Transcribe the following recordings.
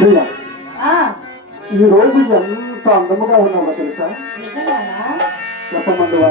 ప్రియ ఈ రోజు ఎంత అందముగా ఉన్నావో తెలుసా? చెప్పమందువా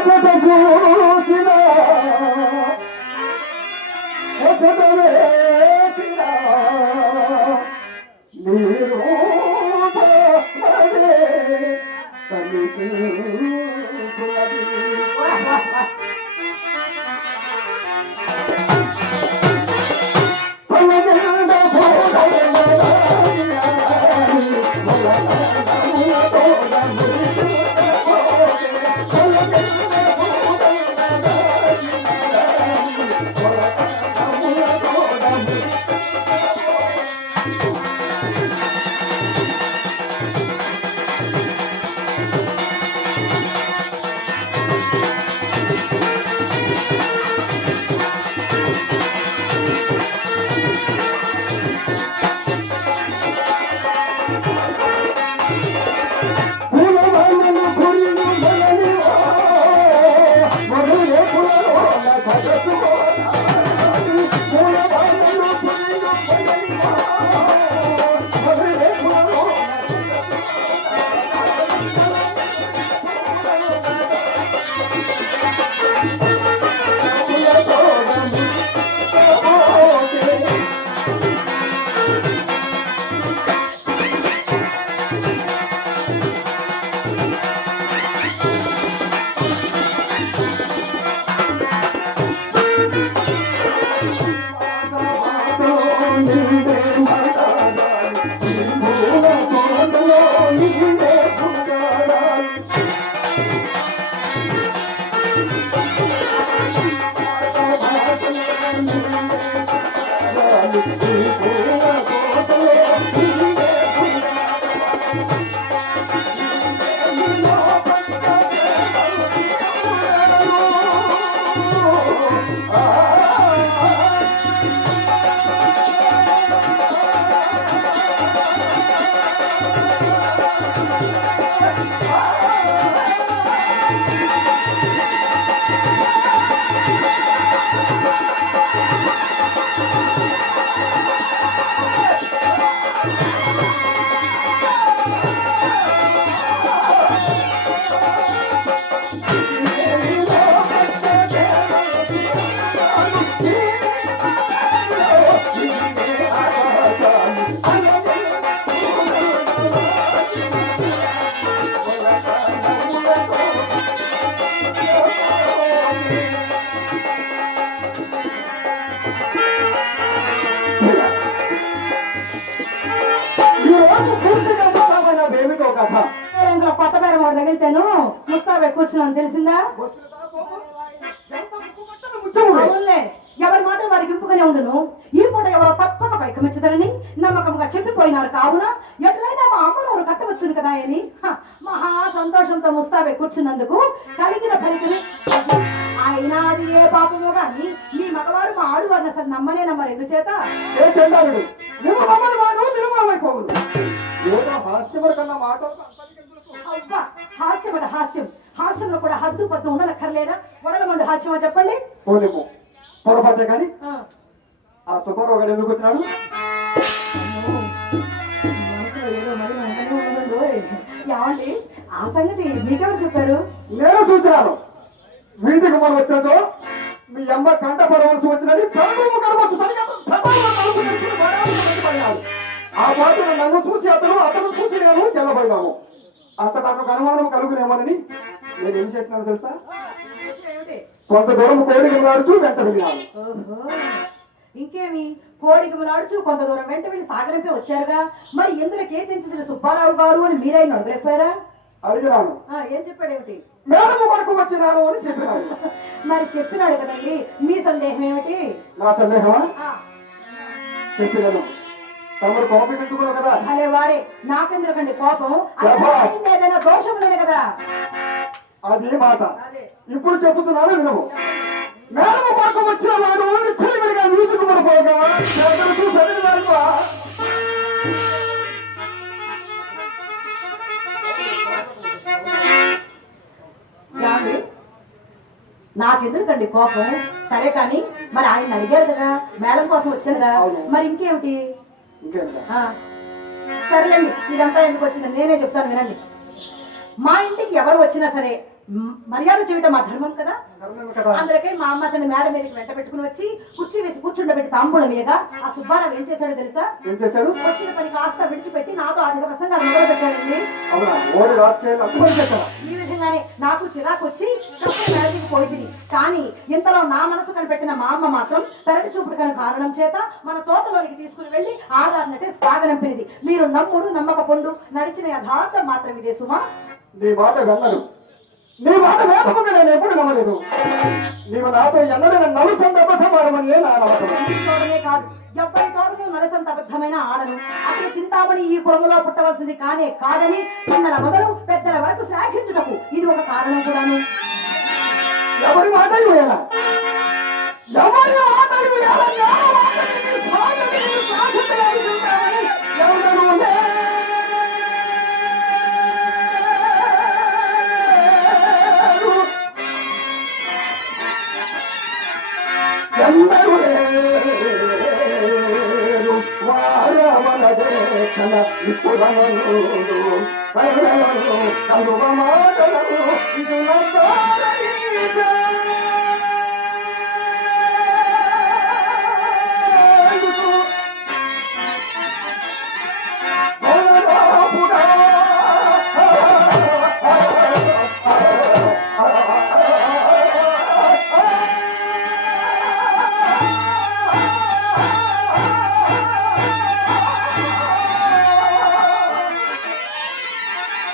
ఎచట చూచిన ఎచట వేచిన నీరు ఈ ముస్తాబే కూర్చున్నాను తెలిసిందా? అవునులే. ఎవరి మాట వారికి ఇంపుగానే ఉండును. ఈ పూట ఎవరో తప్పక పైకమిచ్చదరని నమ్మకంగా చెప్పిపోయినారు కావున ఎట్లయినా మా అమ్మనోరు కట్టవచ్చును కదా అని. మహా సంతోషంతో ముస్తాబే కూర్చున్నందుకు కలిగిన ఫలితమే అయినా అది ఏ పాపమో గాని మీ మగవారు మా ఆడువారిని అసలు నమ్మనే నమ్మరు ఎందుచేత? ఏ చెండాలుడు? నువ్వు మమ్మల్ని వాడు నిర్మలమైపోవు ఏదో హాస్యముల కన్నా మాట అబ్బా హాస్యం అంటే హాస్యం. హాస్యంలో కూడా హద్దు పద్దు ఉండనక్కర్లేదా? వడలమండు హాస్యమా చెప్పండి. పోలేము. పొరపాటే కానీ ఆ. సుబ్బారావు గారు ఎందుకు వచ్చినాడు. ఏమండి ఆ సంగతి మీకెవరు చెప్పారు? నేను చూసినాను వీధికి మనం వచ్చాచో మీ అమ్మ కంట పడవలసి వచ్చినది. ఆ పాటు నన్ను చూసి అతను అతను చూసి నేను తెల్లబోయినాము అతను నాకు అనుమానం కలుగునేమోనని నేను ఏం చేసినాను తెలుసా? ఏమిటి? కొంత దూరం కోడికి నడుచు వెంట వెళ్ళినాను ఓహో. ఇంకేమి? కోడికి ములాడుచు కొంత దూరం వెంట వెళ్ళి సాగరంపై వచ్చారుగా? మరి ఎందుకు కీర్తించిన సుబ్బారావు గారు అని మీరైనా అడగలేకపోయారా? అడిగినాను. ఏం చెప్పాడేమిటి మేడము వరకు వచ్చినాను అని చెప్పినాను మరి చెప్పినాడు కదండి. మీ సందేహం ఏమిటి? నా సందేహమా? చెప్పినాను. తమరు కోపించుకున్నావు కదా? భలే వాడే నాకెందుకండి కోపం? ఏదైనా దోషం లేదు కదా? అది మాట? ఇప్పుడు చెబుతున్నాను వినము వరకు వచ్చిన వాడు నిశ్చయముడిగా నీటికి పడిపోగా సరిని నాకెందుకండి కోపం? సరే కానీ మరి ఆయన అడిగారు కదా? మేడం కోసం వచ్చాను కదా. మరి ఇంకేమిటి? సరేలేండి ఇదంతా ఎందుకు వచ్చింది నేనే చెప్తాను వినండి. మా ఇంటికి ఎవరు వచ్చినా సరే మర్యాద చేయటం మా ధర్మం కదా? అందరికీ మా అమ్మ అతని మేడ మీదకి వెంట పెట్టుకుని వచ్చి కుర్చీ వేసి కూర్చుండబెట్టి తాంబూలం మీదుగా ఆ సుబ్బారావు ఏం చేశాడో తెలుసా? ఏం చేశాడు? వచ్చిన పని కాస్త విడిచిపెట్టి నాతో అధిక ప్రసంగాలు మొదలు పెట్టాడండి ఈ విధంగానే నాకు చిరాకు వచ్చి మేడకి పోయింది కానీ ఇంతలో నా మనసు కనిపెట్టిన మా అమ్మ మాత్రం పెరటి చూపుడు కను కారణం చేత మన తోటలోనికి తీసుకుని వెళ్ళి ఆధారనటే సాగనంపినది మీరు నమ్ముడు నమ్మక పొండు నడిచిన యథార్థం మాత్రం ఇదే సుమా. నీ మాట వెళ్ళను నీ మాట వేదముగా నేను ఎప్పుడు నమ్మలేదు. నీవు నాతో ఎన్నడైనా నలు సందర్భమని నా నమ్మకం? తోడనే కాదు. తోడను అబద్ధమైన ఆడను. అసలు చింతామణి ఈ కులములో పుట్టవలసింది కానే కాదని చిన్నల మొదలు పెద్దల వరకు శ్లాఘించుటకు ఇది ఒక కారణం కూడాను. ఎవరి మాట ఎవరి మాట 이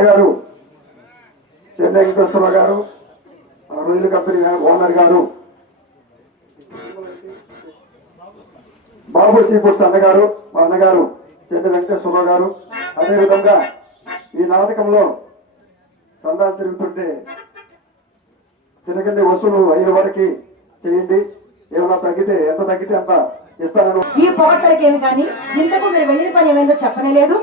అన్నగారు చెన్నై వెంకటేశ్వర గారు ఆ రొయ్యల కంపెనీ ఓనర్ గారు బాబు సీఫుడ్స్ అన్నగారు మా అన్నగారు చెన్నై వెంకటేశ్వరరావు గారు అదేవిధంగా ఈ నాటకంలో సందా తిరుగుతుంటే తినకండి వసూలు అయిన వరకు చేయండి. ఏమైనా తగ్గితే ఎంత తగ్గితే అంత ఇస్తాను ఈ పొగట్టలకి ఏమి కానీ ఇంతకు మీరు వెళ్ళిన పని ఏమైందో చెప్పనే లేదు.